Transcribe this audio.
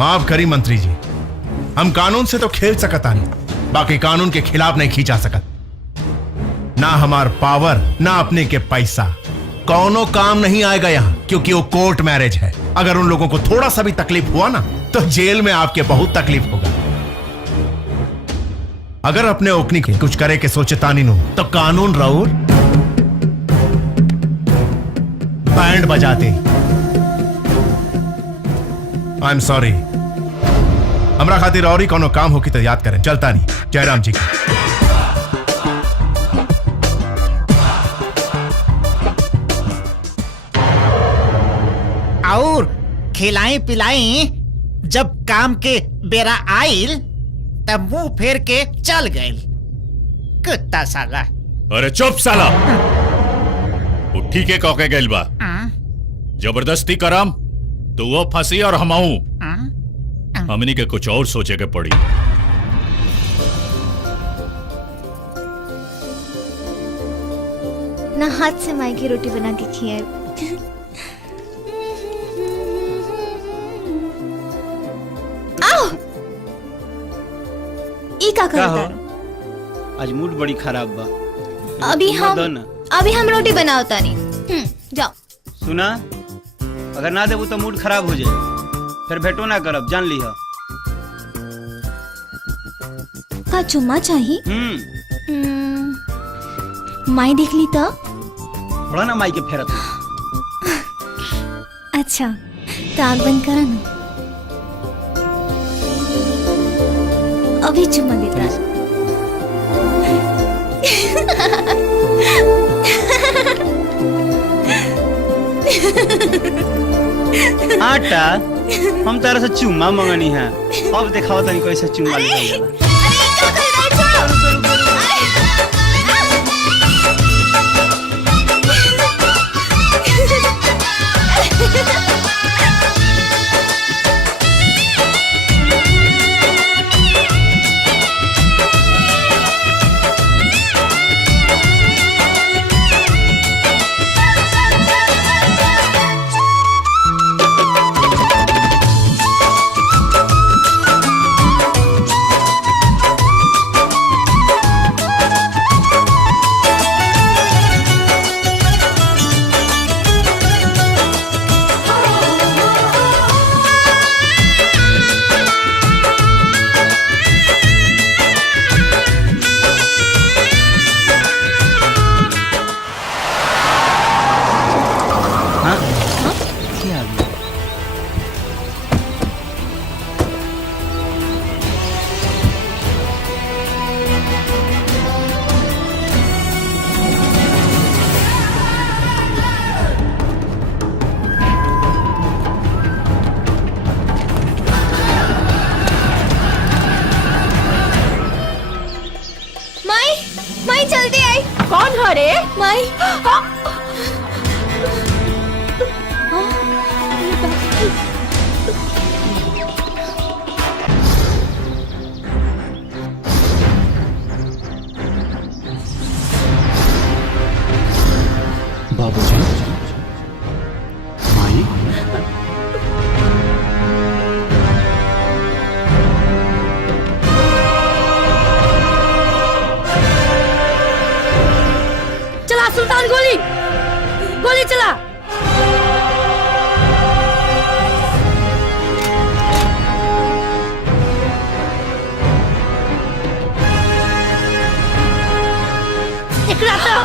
माफ करी मंत्री जी, हम कानून से तो खेल सकता नहीं, बाकी कानून के खिलाफ नहीं खींचा सकत। ना हमार पावर ना अपने के पैसा कौनो काम नहीं आएगा यहाँ, क्योंकि वो कोर्ट मैरिज है। अगर उन लोगों को थोड़ा सा भी तकलीफ हुआ ना तो जेल में आपके बहुत तकलीफ होगा। अगर अपने ओकनी के कुछ करे के सोचे तानी नो तो कानून राउर बैंड बजाते। आई एम सॉरी, हमरा खातिर और ही कोनो काम हो की तो याद करें। चलता नहीं, जयराम जी का। और खिलाई पिलाई जब काम के बेरा आइल तब मुंह फेर के चल गए कुत्ता साला। अरे चुप साला, उठी के कौके गइल बा। जबरदस्ती करम तो वो फंसी और हमाऊ हमनी के कुछ और सोचे के पड़ी। ना हाथ से माई की रोटी बना के खियाए। ई का करता? आज मूड बड़ी खराब बा। अभी हम रोटी बनाओ तानी। जाओ। सुना, अगर ना देबू तो मूड खराब हो जाए, फिर भेटो ना करब, जान लिहा। का चुम्मा चाहिए? माई देख ली तो? बड़ा ना माई के फेरत। अच्छा, तो आग बंद करा ना। अभी चुम्मा देता है। आटा, हम तारा से चुम्मा मंगनी है, अब दिखाओ तनी कैसे चुम्मा लेगा। माई जल्दी आई। कौन है रे? माई। बाबूजी, माई, चला सुल्तान, गोली गोली चला। एकरा तो